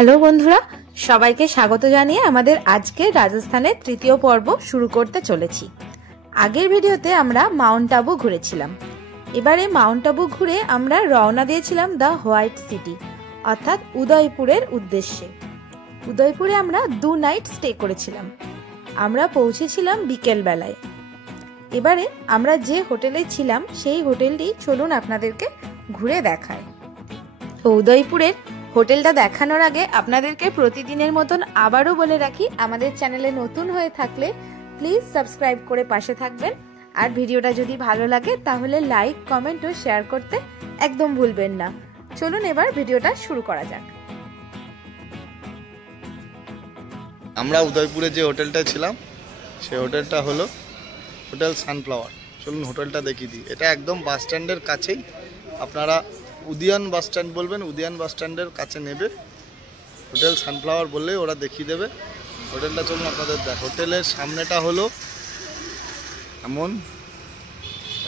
Hello বন্ধুরা, সবাইকে স্বাগত জানিয়ে আমাদের আজকে রাজস্থানের তৃতীয় পর্ব শুরু করতে চলেছি। আগের ভিডিওতে আমরা মাউন্ট আবু ঘুরেছিলাম। এবারে মাউন্ট আবু ঘুরে আমরা রওনা দিয়েছিলাম দ্য হোয়াইট সিটি অর্থাৎ উদয়পুরের উদ্দেশ্যে। উদয়পুরে আমরা 2 নাইট স্টে করেছিলাম। আমরা পৌঁছেছিলাম বিকেল বেলায়। এবারে আমরা যে হোটেলে ছিলাম সেই হোটেলটি চলুন আপনাদেরকে ঘুরে দেখায়। উদয়পুরের হোটেলটা দেখানোর আগে আপনাদেরকে প্রতিদিনের মতন আবারও বলে রাখি, আমাদের চ্যানেলে নতুন হয়ে থাকলে প্লিজ সাবস্ক্রাইব করে পাশে থাকবেন। আর ভিডিওটা যদি ভালো লাগে তাহলে লাইক, কমেন্ট ও শেয়ার করতে একদম ভুলবেন না। চলুন এবার ভিডিওটা শুরু করা যাক। আমরা উদয়পুরে যে হোটেলটা ছিলাম সেই হোটেলটা হলো হোটেল সানফ্লাওয়ার। চলুন হোটেলটা দেখিয়ে দিই। এটা একদম বাস স্ট্যান্ডের কাছেই, আপনারা উদিয়ান বাস স্ট্যান্ড বলবেন, উদিয়ান বাস স্ট্যান্ডের কাছে নেবে। হোটেল সানফ্লাওয়ার বললে ওরা দেখিয়ে দেবে হোটেলটা। চলুন আপনাদের দেখ। হোটেলের সামনেটা হলো এমন,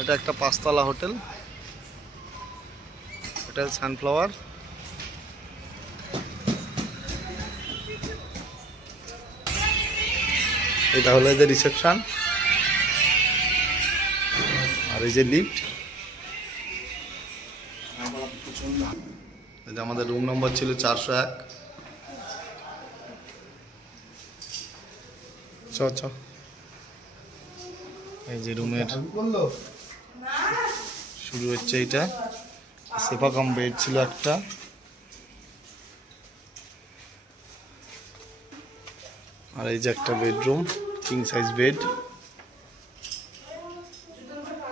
এটা একটা 5 তলা হোটেল, হোটেল সানফ্লাওয়ার। এটা হলো এদের রিসেপশন, আর এই যে লিফট। আমাদের রুম নম্বর ছিল 401। এই যে রুমের শুরু হচ্ছে। এইটা সোফা কাম বেড ছিল একটা, আর এই যে একটা বেডরুম, কিং সাইজ বেড।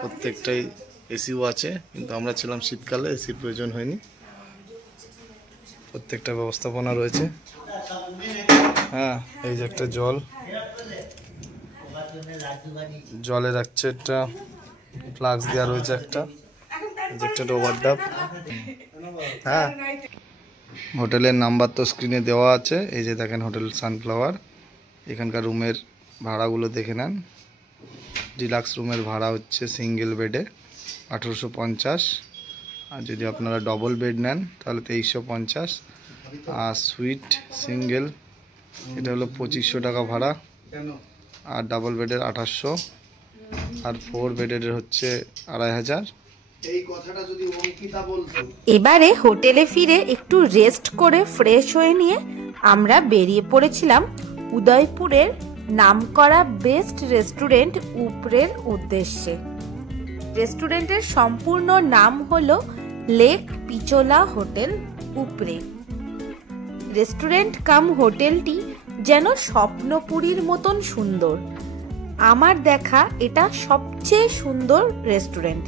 প্রত্যেকটাই এসিও আছে, কিন্তু আমরা ছিলাম শীতকালে, এসির প্রয়োজন হয়নি। প্রত্যেকটা ব্যবস্থাপনা রয়েছে। হ্যাঁ, এই যে একটা জলে রাখছে, একটা ফ্লাক্স দেওয়া রয়েছে, একটা ওভারডাব। হ্যাঁ, হোটেলের নাম্বার তো স্ক্রিনে দেওয়া আছে। এই যে দেখেন হোটেল সানফ্লাওয়ার। এখানকার রুমের ভাড়াগুলো দেখে নেন। ডিলাক্স রুমের ভাড়া হচ্ছে সিঙ্গেল বেডে 1850, আর যদি আপনারা ডবল বেড নেন তাহলে 2350, আর সুইট সিঙ্গেল এটা হলো 2500 টাকা ভাড়া, আর ডাবল বেডের 2800, আর 4 বেডের হচ্ছে 2500। এবারে হোটেলে ফিরে একটু রেস্ট করে ফ্রেশ হয়ে নিয়ে আমরা বেরিয়ে পড়েছিলাম উদয়পুরের নামকরা বেস্ট রেস্টুরেন্ট উপরের উদ্দেশ্যে। রেস্টুরেন্টের সম্পূর্ণ নাম হলো লেক পিচোলা হোটেল উপরে। রেস্টুরেন্ট কাম হোটেলটি যেন স্বপ্নপুরীর মতন সুন্দর। আমার দেখা এটা সবচেয়ে সুন্দর রেস্টুরেন্ট।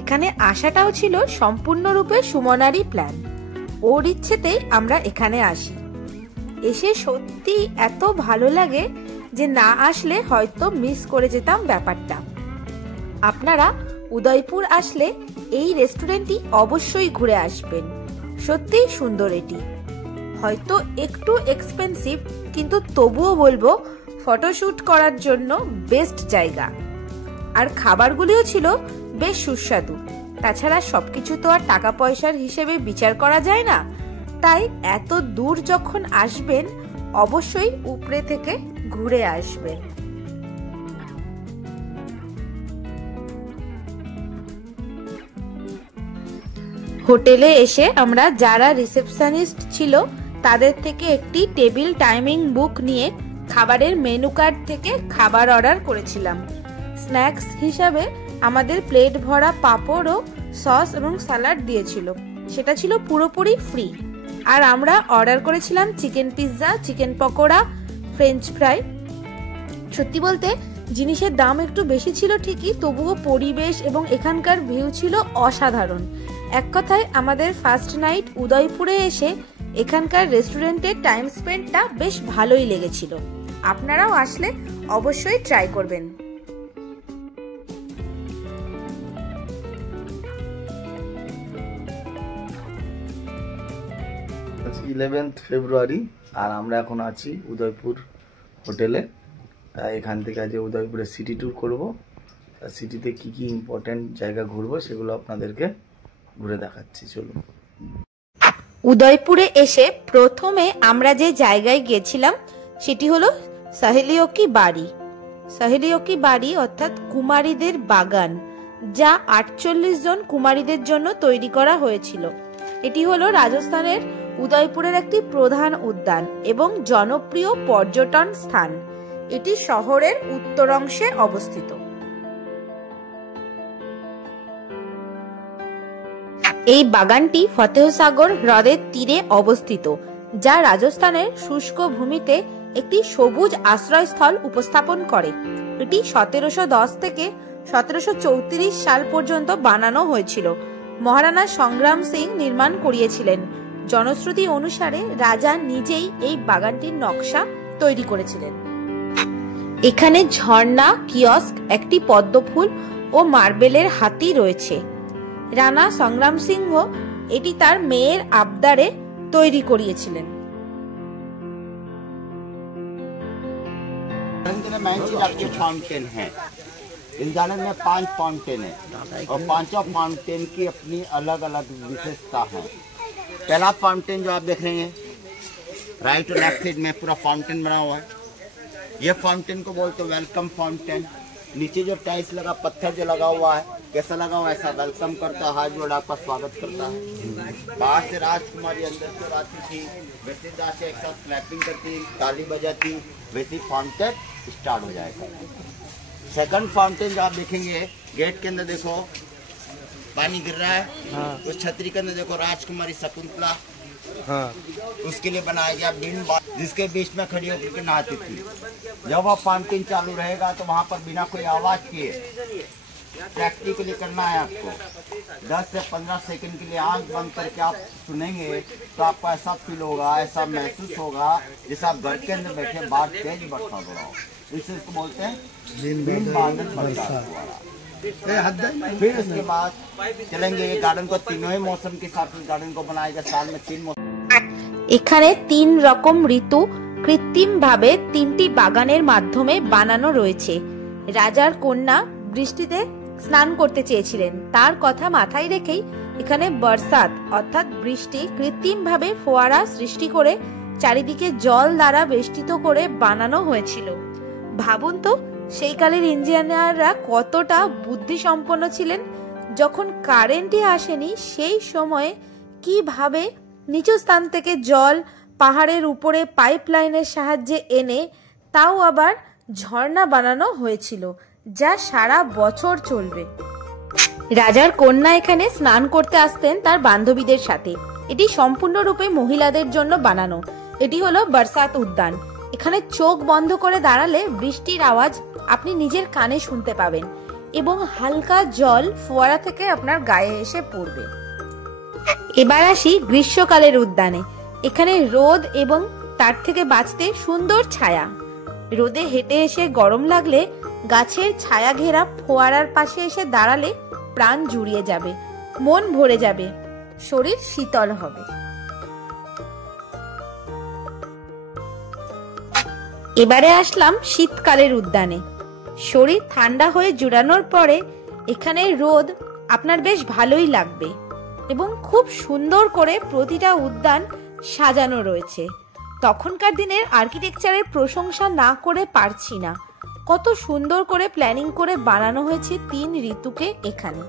এখানে আসাটাও ছিল সম্পূর্ণরূপে সুমনারই প্ল্যান। ওর ইচ্ছেতেই আমরা এখানে আসি। এসে সত্যি এত ভালো লাগে যে না আসলে হয়তো মিস করে যেতাম ব্যাপারটা। আপনারা উদয়পুর আসলে এই রেস্টুরেন্টটি অবশ্যই ঘুরে আসবেন। সত্যিই সুন্দর এটি। হয়তো একটু এক্সপেন্সিভ, কিন্তু তবুও বলবো ফটোশ্যুট করার জন্য বেস্ট জায়গা। আর খাবারগুলিও ছিল বেশ সুস্বাদু। তাছাড়া সবকিছু তো আর টাকা পয়সার হিসেবে বিচার করা যায় না, তাই এত দূর যখন আসবেন অবশ্যই উপরে থেকে ঘুরে আসবেন। হোটেলে এসে আমরা যারা রিসেপশনিস্ট ছিল তাদের থেকে একটি টেবিল টাইমিং বুক নিয়ে খাবারের মেনু কার্ড থেকে খাবার অর্ডার করেছিলাম। স্ন্যাক্স হিসাবে আমাদের প্লেট ভরা পাঁপড় ও সস এবং স্যালাড দিয়েছিল, সেটা ছিল পুরোপুরি ফ্রি। আর আমরা অর্ডার করেছিলাম chicken pizza, chicken pakora, French fry. সত্যি বলতে জিনিসের দাম একটু বেশি ছিল ঠিকই, তবুও পরিবেশ এবং এখানকার ভিউ ছিল অসাধারণ। এক কথায় আমাদের ফার্স্ট নাইট উদয়পুরে এসে এখানকার রেস্টুরেন্টের টাইম স্পেন্ডটা বেশ ভালোই লেগেছিল। আপনারাও আসলে অবশ্যই ট্রাই করবেন। 11 ফেব্রুয়ারি, আর আমরা এখন আছি উদয়পুর হোটেলে। এখান থেকে আজ উদয়পুরের সিটি ট্যুর করব। সিটিতে কি কি ইম্পর্টেন্ট জায়গা ঘুরবো সেগুলো আপনাদেরকে ঘুরে দেখাচ্ছি। চলুন। উদয়পুরে এসে প্রথমে আমরা যে জায়গায় গেছিলাম সেটি হলো সহেলিও কি বাড়ি। সহেলিও কি বাড়ি অর্থাৎ কুমারীদের বাগান, যা 48 জন কুমারীদের জন্য তৈরি করা হয়েছিল। এটি হলো রাজস্থানের উদয়পুরের একটি প্রধান উদ্যান এবং জনপ্রিয় পর্যটন স্থান। এটি শহরের উত্তর অংশে অবস্থিত। এই বাগানটি ফতেহসাগর হ্রদের তীরে অবস্থিত, যা রাজস্থানের শুষ্ক ভূমিতে একটি সবুজ আশ্রয়স্থল উপস্থাপন করে। এটি 1710 থেকে 1734 সাল পর্যন্ত বানানো হয়েছিল। মহারাণা সংগ্রাম সিং নির্মাণ করিয়েছিলেন। জনশ্রুতি অনুসারে রাজা নিজেই এই বাগানটির নকশা তৈরি করেছিলেন। এখানে ঝর্ণা, কিয়স্ক, একটি পদ্মফুল ও মার্বেলের হাতি রয়েছে। রানা সংগ্রাম সিংহ এটি তার মেয়ের আবদারে তৈরি করিয়েছিলেন। फाउंटेन है इस गार्डन में 5 फाउंटेन है और पांचों फाउंटेन की अपनी अलग अलग विशेषता है। पहला फाउंटेन जो आप देख रहे हैं राइट और लेफ्ट साइड में पूरा फाउंटेन बना हुआ है। ये फाउंटेन को बोलते हैं वेलकम फाउंटेन। नीचे जो टाइल्स लगा, पत्थर जो लगा हुआ है, कैसा लगा हुआ है, ऐसा वेलकम करता है, हाथ जोड़ आपका स्वागत करता है। बाहर से राजकुमारी अंदर से आती थी, वैसे से एक साथ क्लैपिंग करती, ताली बजाती, वैसी फाउंटेन स्टार्ट हो जाएगा। सेकंड फाउंटेन जो आप देखेंगे गेट के अंदर देखो पानी गिर रहा है, उस छतरी के अंदर देखो राजकुमारी शकुंतला उसके लिए बनाया गया बीन, जिसके बीच में खड़ी होकर के नहाती थी। जब वह फाउंटेन चालू रहेगा तो वहाँ पर बिना कोई आवाज किए प्रैक्टिकली करना है आपको। 10 से 15 सेकंड के लिए आंख बंद करके आप सुनेंगे तो आपको ऐसा फील होगा, ऐसा महसूस होगा जैसे आप घर के अंदर बैठे बाहर तेज बरसात हो रहा हो। इसको बोलते हैं बीन बादल बरसात हुआ। फिर उसके बाद चलेंगे गार्डन को तीनों ही मौसम के साथ गार्डन को बनाया गया। साल में 3 मौसम। এখানে 3 রকম ঋতু কৃত্রিমভাবে 3টি বাগানের মাধ্যমে বানানো রয়েছে। রাজার কন্যা বৃষ্টিতে স্নান করতে চেয়েছিলেন, তার কথা মাথায় রেখেই এখানে বর্ষাত অর্থাৎ বৃষ্টি কৃত্রিমভাবে ফোয়ারা সৃষ্টি করে চারিদিকে জল দ্বারা বেষ্টিত করে বানানো হয়েছিল। ভাবুন তো সেই কালের ইঞ্জিনিয়াররা কতটা বুদ্ধিসম্পন্ন ছিলেন। যখন কারেন্টই আসেনি সেই সময়ে কিভাবে নিচু স্থান থেকে জল পাহাড়ের উপরে পাইপলাইনের সাহায্যে এনে তাও আবার ঝর্ণা বানানো হয়েছিল, যা সারা বছর চলবে। রাজার কন্যা এখানে স্নান করতে আসতেন তার বান্ধবীদের সাথে। এটি সম্পূর্ণরূপে মহিলাদের জন্য বানানো। এটি হলো বর্ষাত উদ্যান। এখানে চোখ বন্ধ করে দাঁড়ালে বৃষ্টির আওয়াজ আপনি নিজের কানে শুনতে পাবেন এবং হালকা জল ফোয়ারা থেকে আপনার গায়ে এসে পড়বে। এবার আসি গ্রীষ্মকালের উদ্যানে। এখানে রোদ এবং তার থেকে বাঁচতে সুন্দর ছায়া। রোদে হেঁটে এসে গরম লাগলে গাছের ছায়া ঘেরা ফোয়ারার পাশে এসে দাঁড়ালে প্রাণ জুড়িয়ে যাবে, মন ভরে যাবে, শরীর শীতল হবে। এবারে আসলাম শীতকালের উদ্যানে। শরীর ঠান্ডা হয়ে জুড়ানোর পরে এখানে রোদ আপনার বেশ ভালোই লাগবে এবং খুব সুন্দর করে প্রতিটা উদ্যান সাজানো রয়েছে। তখনকার দিনের আর্কিটেকচারের প্রশংসা না করে পারছি না। কত সুন্দর করে প্ল্যানিং করে বানানো হয়েছে 3 ঋতুকে এখানে।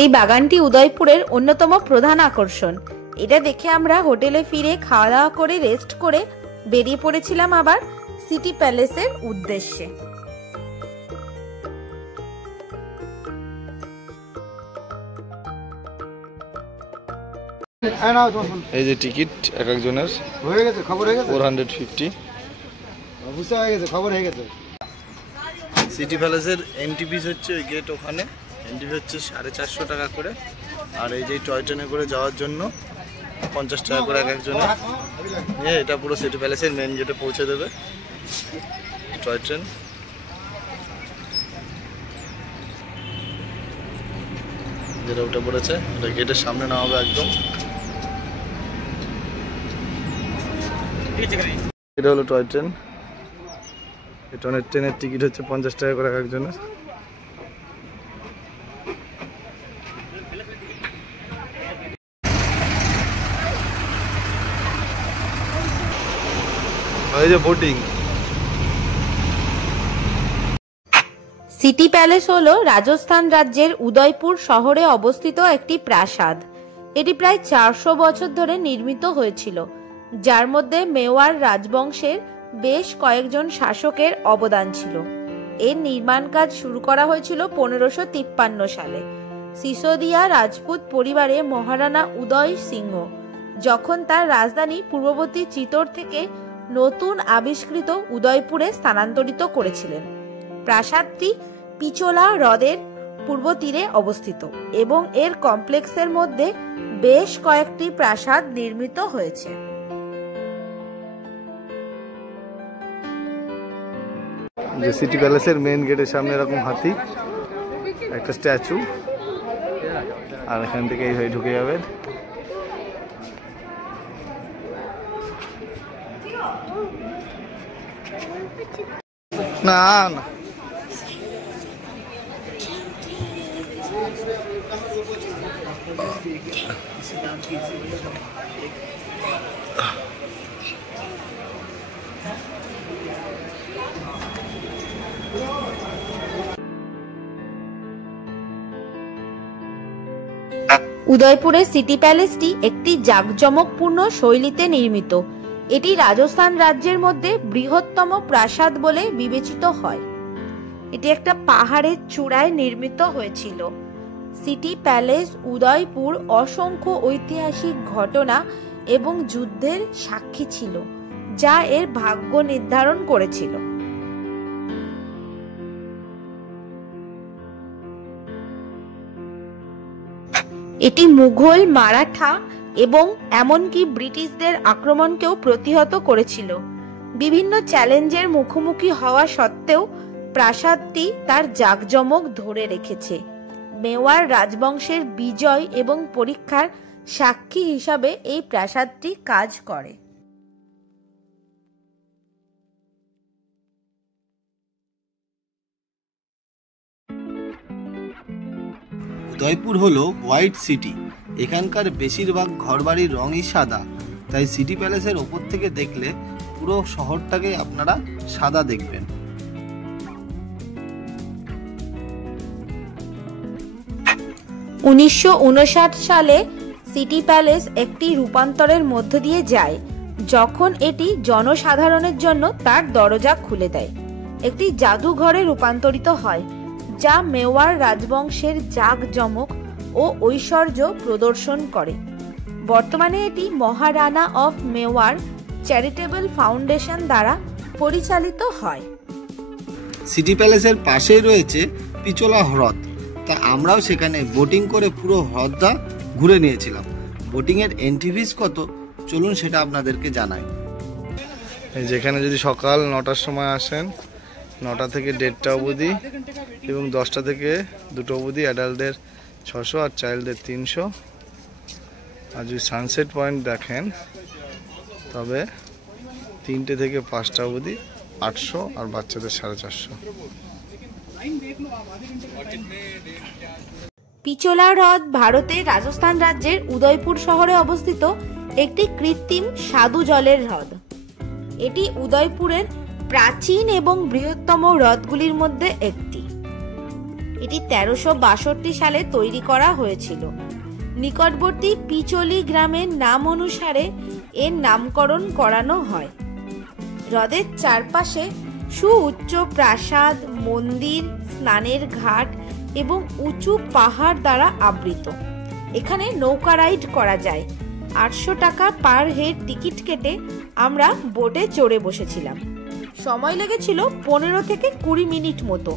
এই বাগানটি উদয়পুরের অন্যতম প্রধান আকর্ষণ। এটা দেখে আমরা হোটেলে ফিরে খাওয়া দাওয়া করে রেস্ট করে বেরিয়ে পড়েছিলাম আবার সিটি প্যালেসের উদ্দেশ্যে। এই যে টিকিট এক একজনের হয়ে গেছে, খবর হয়ে গেছে, 450। বুঝতে হয়ে গেছে, খবর হয়ে গেছে। সিটি প্যালেসের এন্ট্রি ফিস হচ্ছে ওই গেট ওখানে, এন্ট্রি ফি হচ্ছে 450 টাকা করে। আর এই যে টয় ট্রেনে করে যাওয়ার জন্য 50 টাকা করে এক একজনের। এটা পুরো সিটি প্যালেসের মেন গেটে পৌঁছে দেবে টয় ট্রেন। যেটা উঠে পড়েছে এটা গেটের সামনে না হবে একদম। এটা হলো টয় ট্রেন। এই ট্রেনের টিকিট হচ্ছে 50 টাকা করে একজনের। ওই যে বোটিং। সিটি প্যালেস হলো রাজস্থান রাজ্যের উদয়পুর শহরে অবস্থিত একটি প্রাসাদ। এটি প্রায় 400 বছর ধরে নির্মিত হয়েছিল, যার মধ্যে মেওয়ার রাজবংশের বেশ কয়েকজন শাসকের অবদান ছিল। এর নির্মাণ কাজ শুরু করা হয়েছিল 1553 সালে সিসোদিয়া রাজপুত পরিবারে মহারানা উদয় সিংহ যখন তার রাজধানী পূর্ববর্তী চিতোর থেকে নতুন আবিষ্কৃত উদয়পুরে স্থানান্তরিত করেছিলেন। প্রাসাদটি পিচোলা হ্রদের পূর্ব তীরে অবস্থিত এবং এর কমপ্লেক্সের মধ্যে বেশ কয়েকটি প্রাসাদ নির্মিত হয়েছে। যে সিটি প্যালেসের মেইন গেটের সামনে এরকম হাতি, একটা স্ট্যাচু, আর এখান থেকে এই হয়ে ঢুকে যাবেন। না না উদয়পুরের সিটি প্যালেসটি একটি জাঁকজমকপূর্ণ শৈলীতে নির্মিত। এটি রাজস্থান রাজ্যের মধ্যে বৃহত্তম প্রাসাদ বলে বিবেচিত হয়। এটি একটা পাহাড়ের চূড়ায় নির্মিত হয়েছিল। সিটি প্যালেস উদয়পুর অসংখ্য ঐতিহাসিক ঘটনা এবং যুদ্ধের সাক্ষী ছিল, যা এর ভাগ্য নির্ধারণ করেছিল। এটি মুঘল, মারাঠা এবং এমনকি ব্রিটিশদের আক্রমণকেও প্রতিহত করেছিল। বিভিন্ন চ্যালেঞ্জের মুখোমুখি হওয়া সত্ত্বেও প্রাসাদটি তার জাঁকজমক ধরে রেখেছে। মেওয়ার রাজবংশের বিজয় এবং পরীক্ষার সাক্ষী হিসাবে এই প্রাসাদটি কাজ করে। উদয়পুর হলো হোয়াইট সিটি। এখানকার বেশিরভাগ ঘরবাড়ির রঙই সাদা, তাই সিটি প্যালেসের ওপর থেকে দেখলে পুরো শহরটাকে আপনারা সাদা দেখবেন। 1959 সালে সিটি প্যালেস একটি রূপান্তরের মধ্য দিয়ে যায়, যখন এটি জনসাধারণের জন্য তার দরজা খুলে দেয়। একটি জাদুঘরে রূপান্তরিত হয়, যা মেওয়ার রাজবংশের জাঁকজমক ও ঐশ্বর্য প্রদর্শন করে। বর্তমানে এটি Maharana of Mewar charitable foundation দ্বারা পরিচালিত হয়। সিটি প্যালেসের পাশেই রয়েছে পিচোলা হ্রদ, তা আমরাও সেখানে বোটিং করে পুরো হ্রদটা ঘুরে নিয়েছিলাম। বোটিংয়ের এন্ট্রি ফিস কত, চলুন সেটা আপনাদেরকে জানাই। যেখানে যদি সকাল 9টার সময় আসেন, 9টা থেকে 1:30 অবধি এবং 10টা থেকে 2টো অবধি অ্যাডাল্টদের 600 আর চাইল্ডদের 300। আর যদি সানসেট পয়েন্ট দেখেন তবে 3টে থেকে 5টা অবধি 800 আর বাচ্চাদের 450। পিচোলা হ্রদ ভারতের রাজস্থান রাজ্যের উদয়পুর শহরে অবস্থিত একটি কৃত্রিম স্বাদু জলের হ্রদ। এটি উদয়পুরের প্রাচীন এবং বৃহত্তম হ্রদগুলির মধ্যে একটি। এটি 1362 সালে তৈরি করা হয়েছিল। নিকটবর্তী পিচোলি গ্রামের নাম অনুসারে এর নামকরণ করানো হয়। হ্রদের চারপাশে সুউচ্চ প্রাসাদ, মন্দির, স্নানের ঘাট এবং উঁচু পাহাড় দ্বারা আবৃত। এখানে নৌকা রাইড করা যায়। 800 টাকা পার হেড টিকিট কেটে আমরা বোটে চড়ে বসেছিলাম। সময় লেগেছিল 15 থেকে 20 মিনিট মতো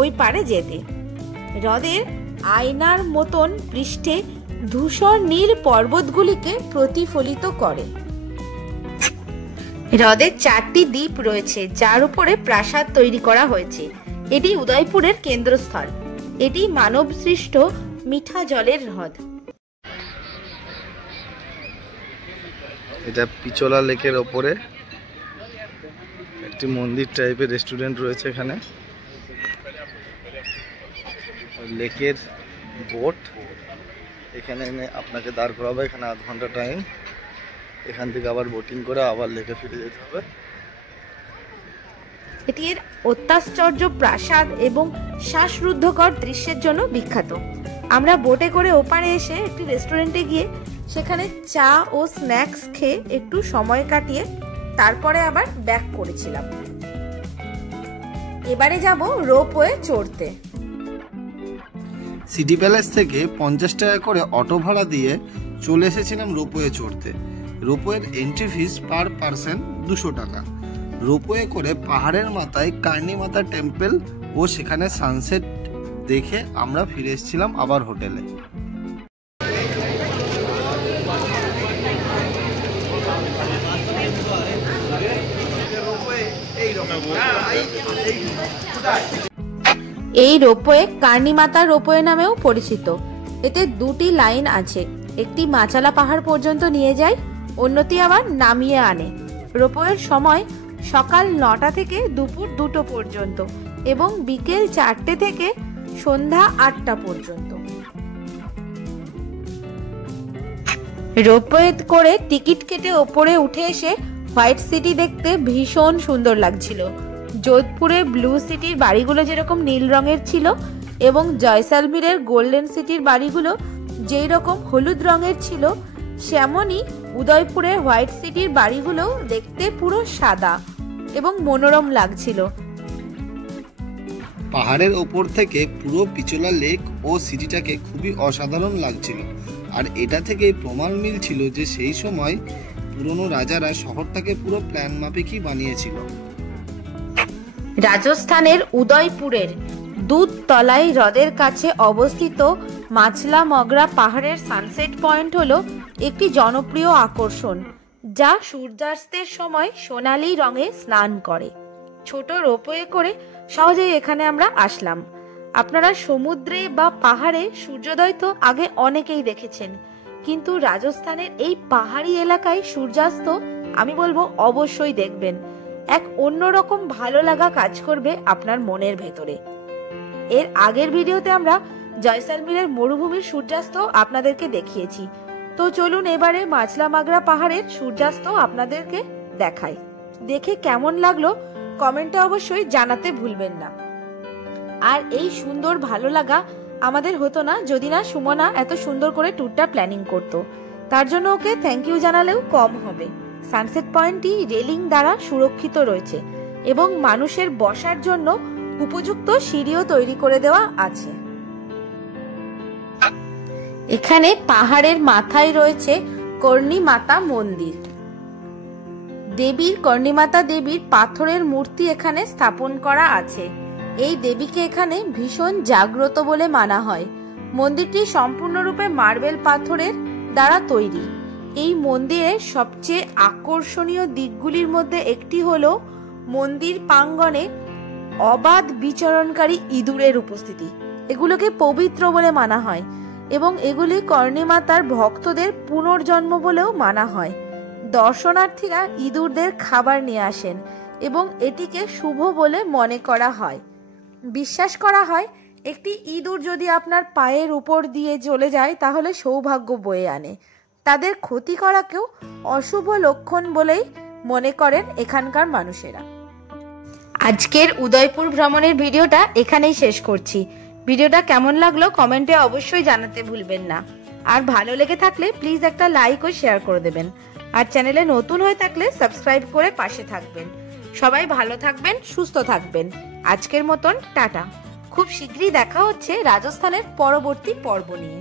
ওই পারে যেতে। হ্রদের আয়নার মতন পৃষ্ঠে ধূসর নীল পর্বতগুলিকে প্রতিফলিত করে। হ্রদের 4টি দ্বীপ রয়েছে, যার উপরে প্রাসাদ তৈরি করা হয়েছে। এটি উদয়পুরের কেন্দ্রস্থল। এটি মানবসৃষ্ট মিঠা জলের হ্রদ। এটা পিচোলা লেকের ওপরে একটি মন্দির টাইপের রেস্টুরেন্ট রয়েছে। এখানে লেকের বোট, এখানে এনে আপনাকে দাঁড় করাবে। এখানে আধ ঘন্টা টাইম। এখান থেকে আবার বোটিং করে আবার লেকে ফিরে যেতে হবে। এটি এর অত্যাশ্চর্য প্রাসাদ এবং শ্বাসরুদ্ধকর দৃশ্যের জন্য বিখ্যাত। আমরা বোটে করে ওপারে এসে একটি রেস্টুরেন্টে গিয়ে সেখানে চা ও স্ন্যাক্স খেয়ে একটু সময় কাটিয়ে তারপরে আবার ব্যাক করেছিলাম। এবারে যাব রোপওয়ে চড়তে। সিটি প্যালেস থেকে 50 টাকা করে অটো ভাড়া দিয়ে চলে এসেছিলাম রোপওয়ে চড়তে। রোপওয়ের এন্ট্রি ফিস পার পারসন 200 টাকা। রোপওয়ে করে পাহাড়ের মাথায় কার্নি মাতা টেম্পল ও সেখানে সানসেট দেখে আমরা ফিরে এসেছিলাম আবার হোটেলে। এই রোপওয়ে কার্নি মাতা রোপওয়ে নামেও পরিচিত। এতে দুটি লাইন আছে, একটি মাচালা পাহাড় পর্যন্ত নিয়ে যায়, অন্যটি আবার নামিয়ে আনে। রোপওয়ের সময় সকাল 9টা থেকে দুপুর 2টো পর্যন্ত এবং বিকেল 4টে থেকে সন্ধ্যা 8টা পর্যন্ত। রোপওয়ে করে টিকিট কেটে ওপরে উঠে এসে হোয়াইট সিটি দেখতে ভীষণ সুন্দর লাগছিল। যোধপুরে ব্লু সিটির বাড়িগুলো যেরকম নীল রঙের ছিল এবং জয়সালমীরের গোল্ডেন সিটির বাড়িগুলো যেই রকম হলুদ রঙের ছিল, সেমনই উদয়পুরের হোয়াইট সিটির বাড়িগুলো দেখতে পুরো সাদা এবং মনোরম লাগছিল। পাহাড়ের ওপর থেকে পুরো পিচোলা লেক ও সিটিটাকে খুবই অসাধারণ লাগছিল। আর এটা থেকে প্রমাণ মিলছিল যে সেই সময় পুরনো রাজারা শহরটাকে পুরো প্ল্যান মাফিকই বানিয়েছিল। রাজস্থানের উদয়পুরের দুধতলাই হ্রদের কাছে অবস্থিত মাছলা মগরা পাহাড়ের সানসেট পয়েন্ট হলো একটি জনপ্রিয় আকর্ষণ, যা সূর্যাস্তের সময় সোনালী রঙে স্নান করে। ছোট রোপওয়ে করে সহজেই এখানে আমরা আসলাম। আপনারা সমুদ্রে বা পাহাড়ে সূর্যোদয় তো আগে অনেকেই দেখেছেন, কিন্তু রাজস্থানের এই পাহাড়ি এলাকায় সূর্যাস্ত আমি বলবো অবশ্যই দেখবেন। এক অন্যরকম ভালো লাগা কাজ করবে আপনার মনের ভেতরে। এর আগের ভিডিওতে আমরা জয়সালমীরের মরুভূমির সূর্যাস্ত আপনাদেরকে দেখিয়েছি, তো চলুন এবারে মাছলা মাগরা পাহাড়ের সূর্যাস্ত আপনাদেরকে দেখাই। দেখে কেমন লাগলো কমেন্টে অবশ্যই জানাতে ভুলবেন না। আর এই সুন্দর ভালো লাগা আমাদের হতো না যদি না সুমনা এত সুন্দর করে ট্যুরটা প্ল্যানিং করতো। তার জন্য ওকে থ্যাংক ইউ জানালেও কম হবে। সানসেট পয়েন্টটি রেলিং দ্বারা সুরক্ষিত রয়েছে এবং মানুষের বসার জন্য উপযুক্ত সিঁড়িও তৈরি করে দেওয়া আছে। এখানে পাহাড়ের মাথায় রয়েছে কর্ণী মাতা মন্দির। দেবীর কর্ণী মাতা দেবীর পাথরের মূর্তি এখানে স্থাপন করা আছে। এই দেবীকে এখানে ভীষণ জাগ্রত বলে মানা হয়। মন্দিরটি সম্পূর্ণরূপে মার্বেল পাথরের দ্বারা তৈরি। এই মন্দিরের সবচেয়ে আকর্ষণীয় দিকগুলির মধ্যে একটি হলো মন্দির প্রাঙ্গণে অবাধ বিচরণকারী ইঁদুরের উপস্থিতি। এগুলোকে পবিত্র বলে মানা হয় এবং এগুলি কর্ণী মাতার ভক্তদের পুনর্জন্ম বলেও মানা হয়। দর্শনার্থীরা ইঁদুরদের খাবার নিয়ে আসেন এবং এটিকে শুভ বলে মনে করা হয়। বিশ্বাস করা হয় একটি ইঁদুর যদি আপনার পায়ের উপর দিয়ে চলে যায় তাহলে সৌভাগ্য বয়ে আনে। তাদের ক্ষতি করাকেও অশুভ লক্ষণ বলেই মনে করেন এখানকার মানুষেরা। আজকের উদয়পুর ভ্রমণের ভিডিওটা এখানেই শেষ করছি। ভিডিওটা কেমন লাগলো কমেন্টে অবশ্যই জানাতে ভুলবেন না। আর ভালো লেগে থাকলে প্লিজ একটা লাইক ও শেয়ার করে দেবেন। আর চ্যানেলে নতুন হয়ে থাকলে সাবস্ক্রাইব করে পাশে থাকবেন। সবাই ভালো থাকবেন, সুস্থ থাকবেন। আজকের মতন টাটা। খুব শীঘ্রই দেখা হচ্ছে রাজস্থানের পরবর্তী পর্ব নিয়ে।